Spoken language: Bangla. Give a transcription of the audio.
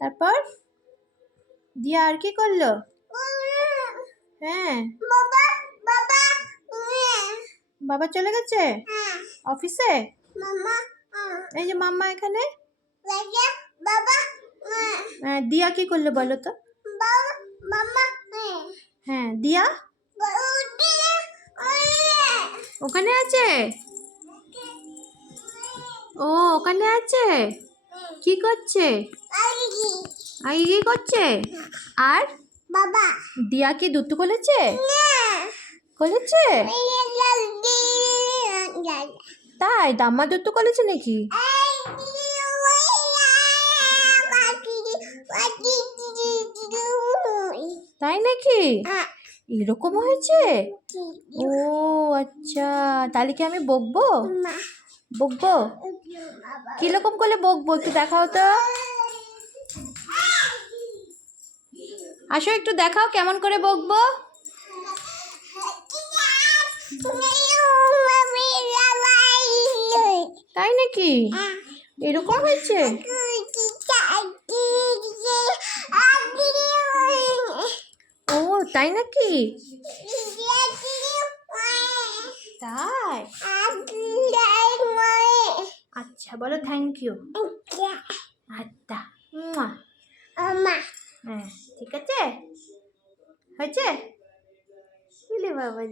তারপর দিয়া আর কি করলো? হ্যাঁ, বাবা চলে গেছে অফিসে। এই যে মাম্মা এখানে। দিয়া কি করলো বলো তো? হ্যাঁ, দিয়া ওখানে আছে। ও ওখানে আছে, কি করছে? আই কি করছে? আর বাবা দিয়া কি দুধ করেছে? করেছে তাই? দাম্মা দুধ করেছে নাকি? তাই নাকি? এরকম হয়েছে? ও আচ্ছা, তাহলে কি আমি বকবো? বকবো? কিরকম করে বকবো একটু দেখাও তো। আসো একটু দেখাও কেমন করে বকবো। তাই নাকি? এরকম হয়েছে? ও তাই নাকি? তাই? আচ্ছা বলো থ্যাংক ইউ। আচ্ছা হ্যাঁ ঠিক আছে, হয়েছে? বাবা